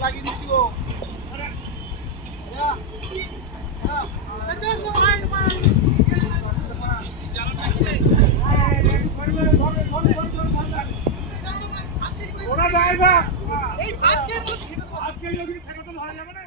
লাগিয়ে দিচ্ছি গো ওরা যায় না এই ভাত খেয়ে তো ভাত খেয়ে যদি সেটা তো ধরা যাবে না